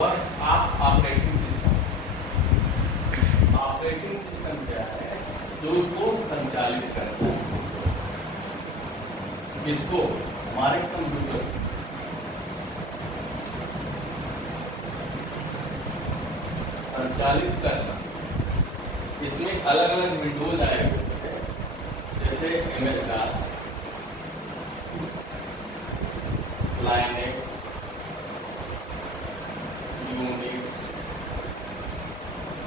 आप operating system क्या है जो उसको संचालित करता है, इसको हमारे कंप्यूटर संचालित करना। इसमें अलग अलग विंडोज आए हुए हैं, जैसे MS DOS, लाइनेक्स, यूनिक्स।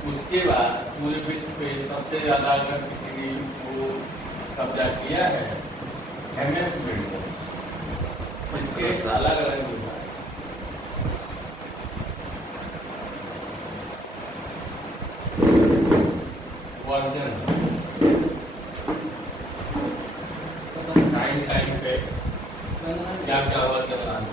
उसके बाद पूरे विश्व पे सबसे ज्यादा अगर किसी ने वो कब्जा किया है MS विंडोज। इसके अलग अलग वर्जन टाइम पे क्या क्या वर्जन बनाना।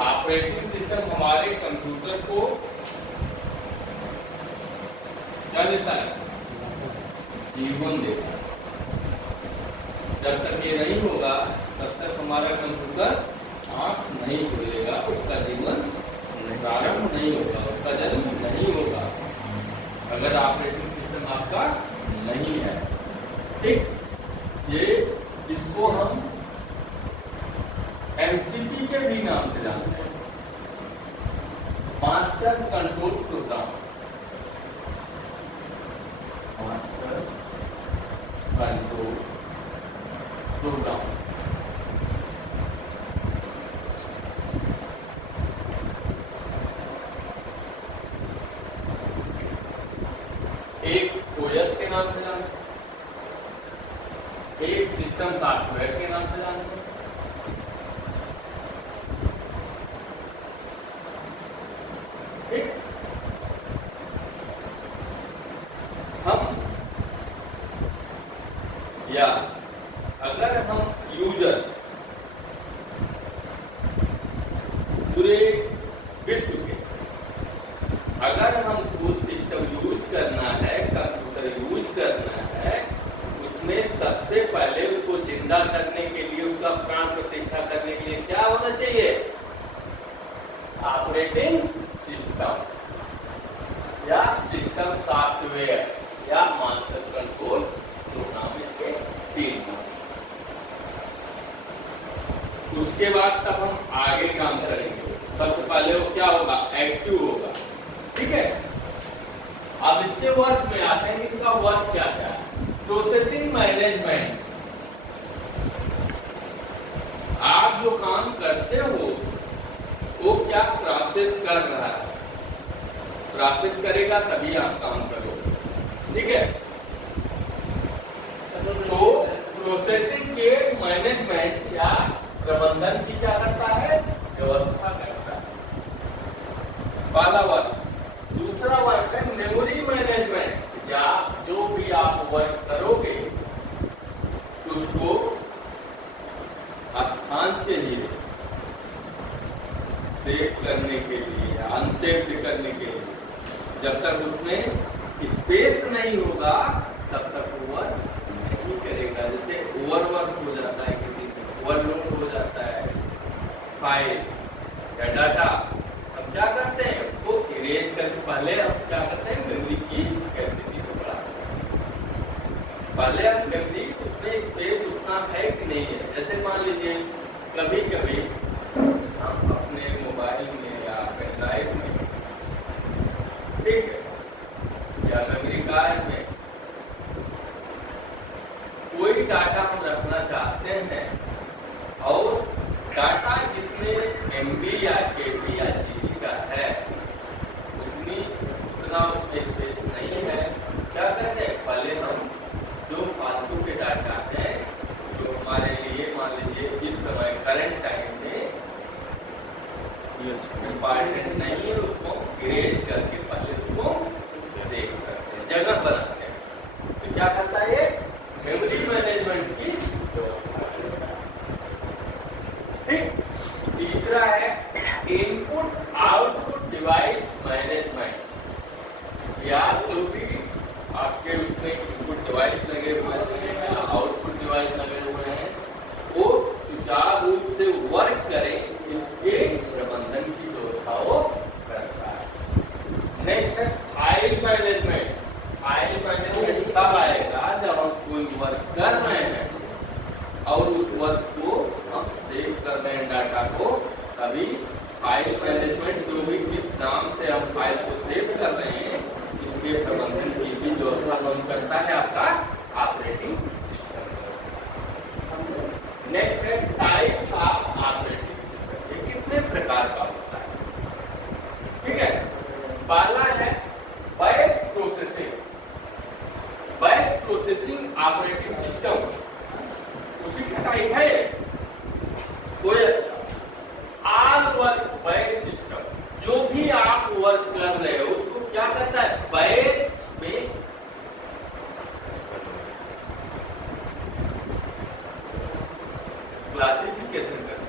ऑपरेटिंग सिस्टम हमारे कंप्यूटर को क्या देता है? जीवन देता है। जब तक ये नहीं होगा तब तक हमारा कंप्यूटर आँख नहीं खुलेगा, उसका जीवन प्रारंभ नहीं होगा, उसका जन्म नहीं होगा अगर ऑपरेटिंग सिस्टम आपका नहीं है। ठीक, ये इसको हम MCP के भी नाम से जानते हैं, master control program. Master control program एक OS के नाम से जानते हैं, एक सिस्टम सॉफ्टवेयर के नाम से जानते हैं। ठीक, हम या अगर हम यूजर पूरे विश्व के अगर हमको सिस्टम यूज करना है, कंप्यूटर यूज करना है, उसमें सबसे पहले उसको जिंदा करने के लिए, उसका प्राण प्रतिष्ठा करने के लिए क्या होना चाहिए? ऑपरेटिंग सिस्टम या सिस्टम सॉफ्टवेयर या मास्टर कंट्रोल प्रोग्राम, इसके 3 नाम। उसके बाद तब हम आगे काम करेंगे। सबसे पहले वो क्या होगा? एक्टिव होगा। ठीक है, अब इसके वर्क में आते हैं। इसका वर्क क्या क्या है? Processing management. आप जो काम करते हो वो क्या प्रोसेस कर रहा है, प्रोसेस करेगा तभी आप काम करोगे। ठीक है, तो प्रोसेसिंग के मैनेजमेंट या प्रबंधन की क्या करता है? व्यवस्था करता है, पहला वर्क। दूसरा वर्क है मेमोरी मैनेजमेंट, या जो भी आप वर्क करोगे उसको स्थान से ही सेव करने के लिए, अनसेव्ड करने के लिए, जब तक उसमें स्पेस नहीं होगा तब तक वो वर्क नहीं करेगा। जैसे ओवरवर्क हो जाता है, किसी से ओवरलोड हो जाता है फाइल या डाटा, हम क्या करते हैं? वो इरेज करके पहले हम क्या करते हैं? मेमोरी की कैपेसिटी को बढ़ाते हैं। पहले हम मेमोरी उसमें स्पेस उतना है कि नहीं है। जैसे मान लीजिए कभी कभी हम अपने मोबाइल में या पेन ड्राइव में, ठीक है, या मेमोरी कार्ड में कोई डाटा हम रखना चाहते हैं और डाटा जितने MB या KB या GB का है उतना उसमें स्पेस नहीं है। क्या करते हैं? पहले हम जो फालतू के डाटा हैं जो हमारे लिए मान लीजिए इस समय करंट टाइम में इम्पॉर्टेंट नहीं है, उसको इरेज करके पहले उसको सेव करते हैं, जगह बनाते हैं। तो क्या करता है? मेमोरी मैनेजमेंट की व्यवस्था करता है। ठीक, तीसरा है इनपुट आउटपुट डिवाइस मैनेजमेंट, या जो भी आपके उसमें इनपुट डिवाइस लगे हुए हैं या आउटपुट डिवाइस लगे हुए हैं वो सुचारू रूप से वर्क कर रहे हैं डाटा को, तभी फाइल मैनेजमेंट जो भी किस नाम से हम फाइल को सेव कर रहे हैं, इसके प्रबंधन की भी व्यवस्था कौन करता है? आपका ऑपरेटिंग सिस्टम। नेक्स्ट है टाइप्स ऑफ ऑपरेटिंग सिस्टम। ये कितने प्रकार का होता है? ठीक है, पहला है batch processing. Batch processing operating system उसी का टाइप है। कोई ऑल वर्क बैच सिस्टम, जो भी आप वर्क कर रहे हो उसको क्या कहता है? बैच में क्लासिफिकेशन करना।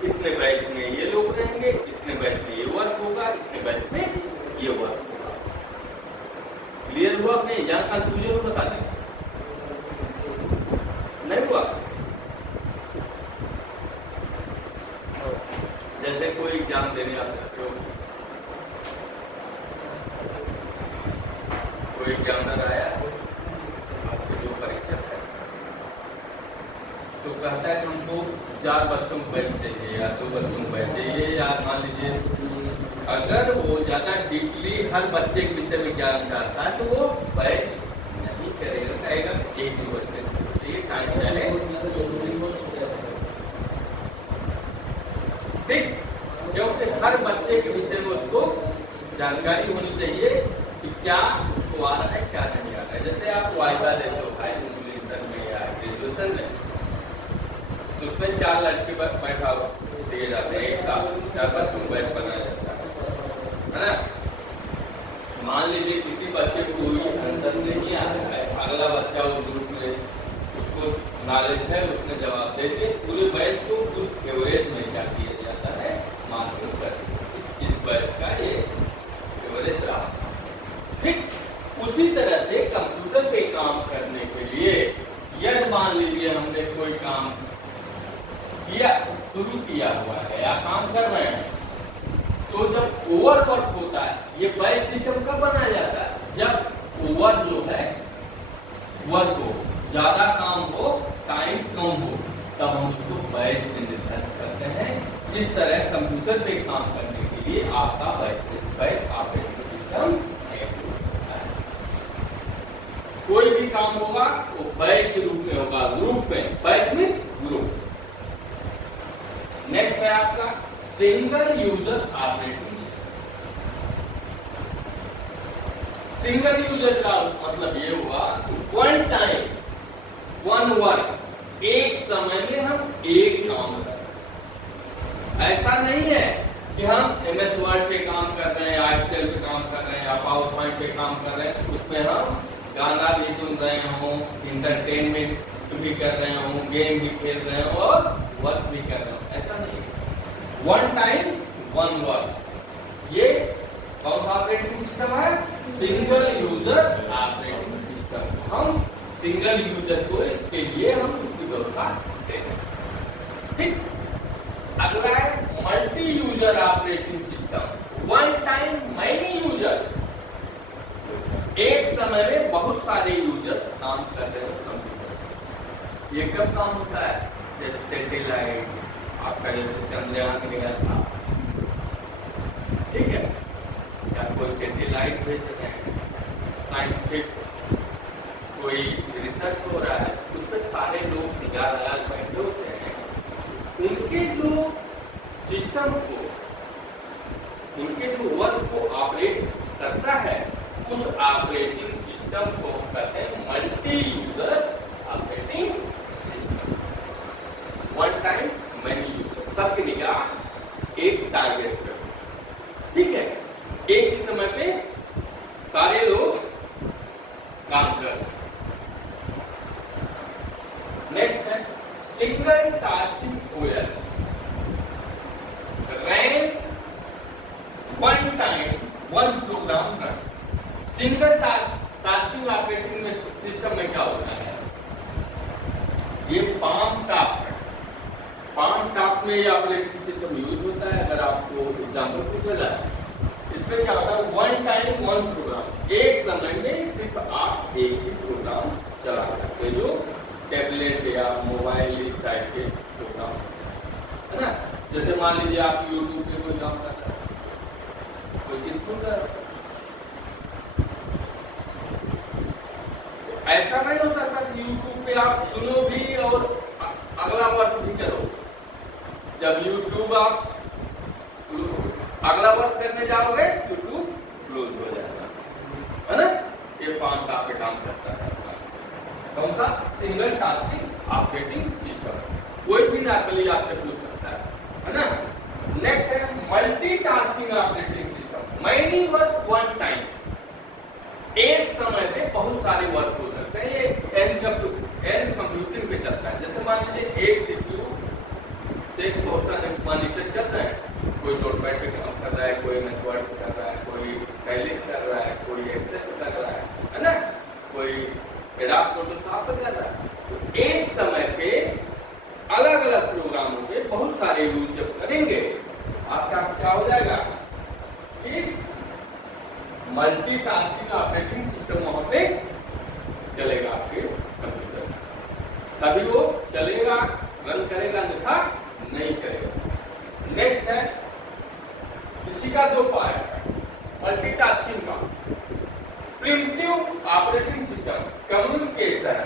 कितने बैच में ये लोग रहेंगे, कितने बैच में ये वर्क होगा, कितने बैच में ये वर्क होगा। क्लियर हुआ? नहीं यहाँ कंफ्यूजन बता दें, नहीं हुआ? जैसे कोई एग्जाम देने आप जाते हो, कोई एग्जामिनर आया, आपके जो परीक्षक है, तो कहता है कि हमको 4 बच्चों को बैच चाहिए या 2 बच्चों को बैच चाहिए, या मान लीजिए अगर वो ज्यादा डीपली हर बच्चे के विषय में ज्ञान चाहता है तो वो बैच नहीं करेगा, कहेगा एक ही बच्चे चाहिए, टाइम चाहे ठीक, क्योंकि हर बच्चे के विषय में उसको जानकारी होनी चाहिए कि क्या उसको आ रहा है, क्या नहीं आ रहा है। जैसे आप वाइवा देते हो हाई स्कूल, इंटर में या ग्रेजुएशन में, तो उसमें 4 लड़के बैठा दिए जाते हैं, एक साथ 4 बच्चों को बैच बनाया जाता है ना। मान लीजिए किसी बच्चे को कोई आंसर नहीं आता है, अगला बच्चा उस ग्रुप में उसको नॉलेज है, उसने जवाब दे दिए, पूरे बैच को उस एवरेज में क्या किया जाता है? मार्किंग कर इस बैच का ये एवरेज रहा। ठीक उसी तरह से कंप्यूटर पे काम करने के लिए यदि मान लीजिए हमने कोई काम किया, शुरू किया हुआ है या काम कर रहे हैं, तो जब ओवरवर्क होता है, ये बैच सिस्टम कब बनाया जाता है? जब ओवर जो है वर्क हो, ज्यादा काम हो, टाइम कम हो, तब हम उसको बैच में निर्धारित करते हैं। इस तरह कंप्यूटर पे काम करने के लिए आपका बैच ऑपरेटिंग सिस्टम है। कोई भी काम होगा वो बैच रूप में होगा, ग्रुप में। Batch means group. नेक्स्ट है आपका single user operating system. Single user का मतलब ये हुआ कि वन टाइम वन वर्क, एक समय में हम एक काम कर रहे हैं। ऐसा नहीं है कि हम MS वर्ड पे काम कर रहे हैं या एक्सेल पे काम कर रहे हैं या पावर पॉइंट पे काम कर रहे हैं, उसमें हम गाना भी सुन रहे हों, इंटरटेनमेंट भी कर रहे हों, गेम भी खेल रहे हों और वर्क भी कर रहे हों। ऐसा नहीं है। वन टाइम वन वर्क, ये कौन सा ऑपरेटिंग सिस्टम है? Single user operating system. हम सिंगल यूजर को के लिए हम उसकी व्यवस्था देते हैं। ठीक, अगला है multi user operating system. One time many users, एक समय में बहुत सारे यूजर्स काम कर रहे हो कंप्यूटर। ये कब काम होता है? जैसे सैटेलाइट आपका, जैसे चंद्रयान गया था, ठीक है, या कोई सैटेलाइट भेज रहे हैं, साइंटिफिक कोई रिसर्च हो रहा है, उसमें सारे लोग निगाह लगाए बैठे होते हैं। उनके जो सिस्टम को, उनके जो वर्क को ऑपरेट करता है, उस ऑपरेटिंग सिस्टम को कहते हैं multi user operating system. One time many user, सबकी निगाह एक टारगेट पर, ठीक है, एक ही समय पे सारे लोग काम कर रहे हैं। नेक्स्ट है single tasking OS, ran one time one program run. Single tasking operating में सिस्टम में क्या होता है? ये पाम टॉप है। पाम टॉप में ये ऑपरेटिंग सिस्टम यूज होता है। अगर आपको एग्जाम्पल पूछा जाए, इसमें क्या होता है? वन टाइम वन प्रोग्राम, एक समय में सिर्फ आप एक ही प्रोग्राम चला सकते, जो टैबलेट या मोबाइल इस टाइप के प्रोग्राम। है ना। जैसे मान लीजिए आप यूट्यूब पे कोई काम कर रहे हैं, कोई चीज सुन रहे हैं, ऐसा नहीं हो सकता कि यूट्यूब पे आप सुनो भी और अगला वर्क भी करो। जब यूट्यूब आप अगला वर्क करने जाओगे यूट्यूब क्लोज हो जाएगा, है ना। ये 5 पे काम करता है। कौन सा? Single tasking operating system. कोई भी नॉर्मली आपसे पूछ सकता है ना। नेक्स्ट है multitasking operating system. Many work one time, एक समय में बहुत सारे वर्क हो सकते हैं। ये एन कंप्यूटिंग पे चलता है। जैसे मान लीजिए एक सीपीयू से बहुत सारे मॉनिटर चल रहे हैं, कोई नोटपैड पे काम कर रहा है, कोई नेटवर्क कर रहा है, कोई टैली कर रहा है, कोई एक्सेल कर रहा है ना, कोई एडोब फोटोशॉप कर रहा है। तो एक समय पे अलग अलग प्रोग्रामों के बहुत सारे यूज जब करेंगे, आपका क्या हो जाएगा कि मल्टीटास्किंग ऑपरेटिंग सिस्टम वहां पे चलेगा आपके कंप्यूटर, तभी वो चलेगा, रन करेगा, अन्यथा नहीं करेगा। नेक्स्ट है, इसी का 2 पार्ट है मल्टीटास्किंग का। Primitive operating system, communication,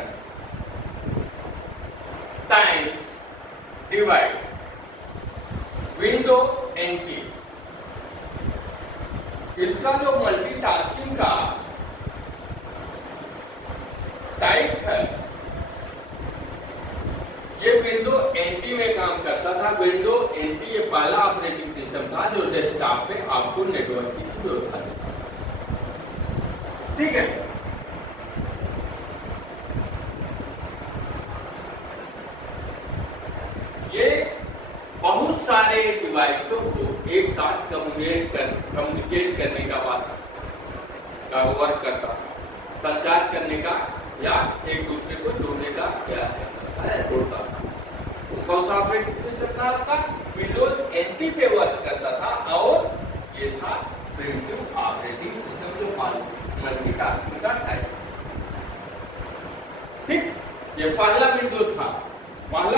time divide, window anti. इसका जो मल्टीटास्किंग का टाइप है, ये विंडो एंटी में काम करता था। विंडो एंटी ये पहला ऑपरेटिंग सिस्टम था जो डेस्कटॉप पे आपको नेटवर्किंग की व्यवस्था देता था। ठीक है। ये बहुत सारे डिवाइसों को एक साथ कम्युनिकेट करने का वर्क करता था, संचार करने का या एक दूसरे को जोड़ने का प्रयास करता है, जोड़ता था। तो कौन सा ऑपरेटिंग सिस्टम था आपका? विंडोज एनटी पे वर्क करता था, और ये था प्रिमिटिव ऑपरेटिंग सिस्टम जो मल्टीटास्किंग का टाइप। ठीक, ये पहला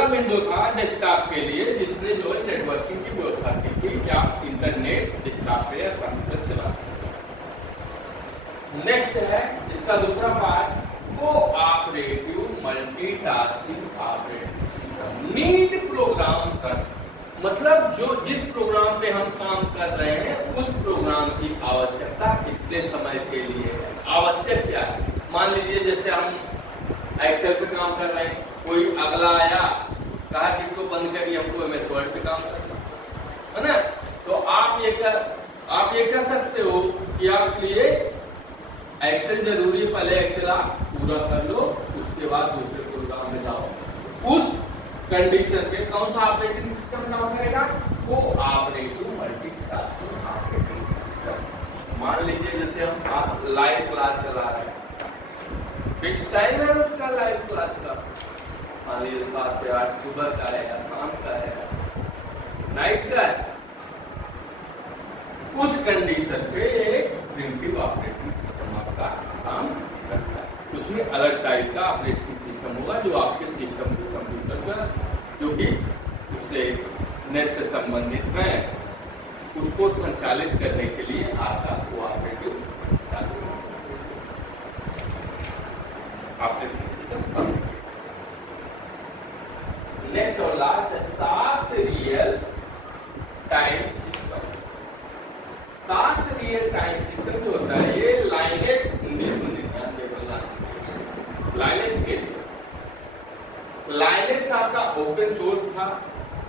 विंडो था डेस्कटॉप के लिए, जिसने जो है नेटवर्किंग की व्यवस्था की थी कि आप इंटरनेट डेस्कटॉप पे या कंप्यूटर चला सकते। नेक्स्ट है इसका दूसरा part, cooperative multitasking operating system. Need program कर, मतलब जो जिस प्रोग्राम पे हम काम कर रहे हैं उस प्रोग्राम की आवश्यकता कितने समय के लिए है, आवश्यक क्या है। मान लीजिए जैसे हम एक्सेल पे काम कर रहे हैं, कोई अगला आया, कहा कि इसको बंद करिए, हमको एमएस वर्ड पे काम करना है ना। तो आप ये कर सकते हो कि आपके लिए एक्सेल जरूरी है, पहले एक्सेल आप पूरा कर लो, उसके बाद दूसरे प्रोग्राम में जाओ। उस कंडीशन पे कौन सा ऑपरेटिंग सिस्टम काम करेगा? Cooperative multitasking operating system. मान लीजिए जैसे हम लाइव क्लास चला रहे हैं, फिक्स टाइम है उसका लाइव क्लास का, मान लीजिए 7 से 8 सुबह का है या शाम का है, नाइट का है। उस कंडीशन पे एक प्रिमिटिव ऑपरेटिंग सिस्टम आपका काम करता है। उसमें अलग टाइप का ऑपरेटिंग सिस्टम होगा जो आपके सिस्टम को, कंप्यूटर का जो कि उससे नेट से संबंधित है, उसको संचालित करने के लिए आपका कोऑपरेटिव ऑपरेटिंग सिस्टम। नेक्स्ट और लास्ट है सात रियल टाइम सिस्टम। सात रियल टाइम सिस्टम जो होता है ये लाइनेज लाइनेज के लिए, लाइनेज आपका ओपन सोर्स था।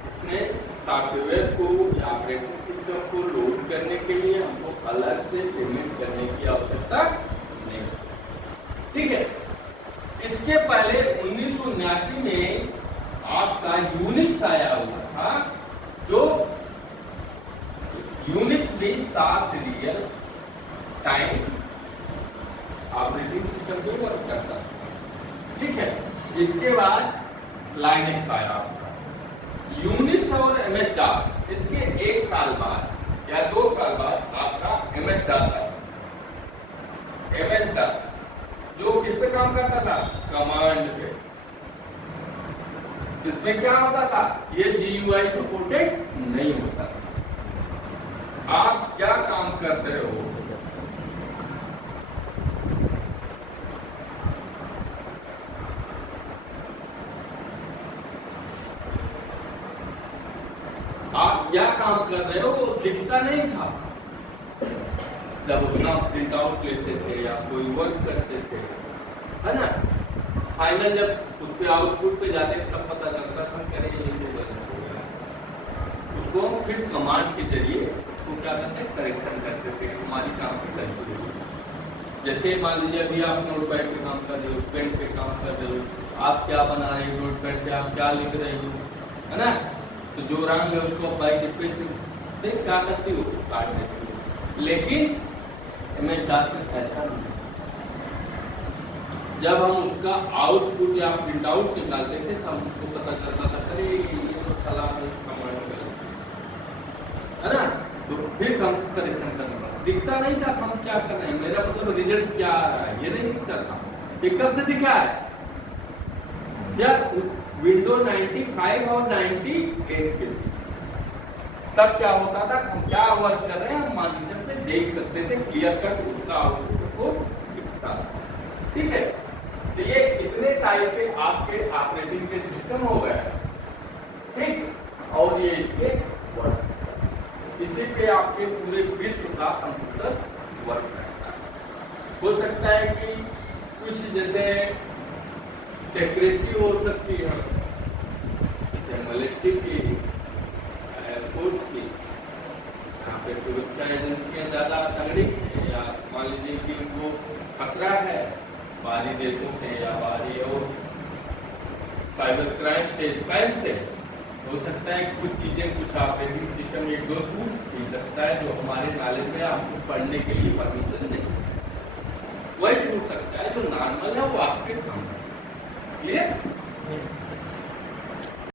इसमें सॉफ्टवेयर को या ऑपरेटिंग सिस्टम को लोड करने के लिए हमको अलग से पेमेंट करने की आवश्यकता नहीं। ठीक है। इसके पहले 1979 में आपका यूनिक्स आया हुआ था, जो यूनिक्स भी 7 रियल टाइम ऑपरेटिंग सिस्टम पे वर्क करता है। ठीक है। इसके बाद लाइनेक्स आया आपका, यूनिक्स और एमएस डॉस, इसके 1 साल बाद या 2 साल बाद आपका एमएस डॉस आया। एमएस डॉस जो किस पे काम करता था? कमांड पे। इसमें क्या होता था, ये GUI सपोर्टेड नहीं होता था। आप क्या काम कर रहे हो, आप क्या काम कर रहे हो वो दिखता नहीं था। जब उसका प्रिंट आउट लेते थे या कोई वर्क करते थे, है ना, फाइनल जब उस पे आउटपुट पे जाते तब पता चलता था करें ये तो गलत हो गया। उसको हम फिर कमांड के जरिए उसको क्या करते हैं, करेक्शन करते थे, हमारी काम की करते थे। जैसे मान लीजिए अभी आप नोटपैड पे काम कर रहे हो, पेन पे काम कर रहे हो, आप क्या बना रहे हो नोटपैड पे, आप क्या लिख रहे हो, है ना, तो जो रंग है उसको बाई डिफरेंस से क्या करती हो, काट देती हो। लेकिन MS DOS में ऐसा नहीं। जब हम उसका आउटपुट या प्रिंट आउट निकालते थे तब हमको पता चलता था अरे ये तो साला कमांड है ना, तो फिर हम करेक्शन करना पड़ा। दिखता नहीं था हम क्या कर रहे हैं, मेरा मतलब रिजल्ट क्या आ रहा है ये नहीं दिखता था। ये कब से दिखा है, जब विंडो 95 और 98 के तब क्या होता था, हम क्या वर्क कर रहे हैं हम मॉनिटर पे देख सकते थे, क्लियर कट उसका आउटपुट को दिखता था। ठीक है, तो ये इतने टाइप के आपके ऑपरेटिंग के सिस्टम हो गए, ठीक, और ये इसके वर्क, इसी पे आपके पूरे विश्व का कंप्यूटर वर्क करता है। हो सकता है कि कुछ जैसे सेक्रेसी हो सकती है, जैसे मिलिट्री की, एयरफोर्स की, यहाँ पे सुरक्षा एजेंसियां ज़्यादा तगड़ी हैं, या मान लीजिए कि उनको खतरा है बाहरी देशों से या बाहरी और साइबर क्राइम से, स्पैम से। हो सकता है कुछ चीज़ें, कुछ ऑपरेटिंग सिस्टम एक दो टूट भी सकता है जो हमारे नॉलेज में आपको पढ़ने के लिए परमिशन नहीं, वही छूट सकता है। जो नॉर्मल है वो आपके सामने क्लियर।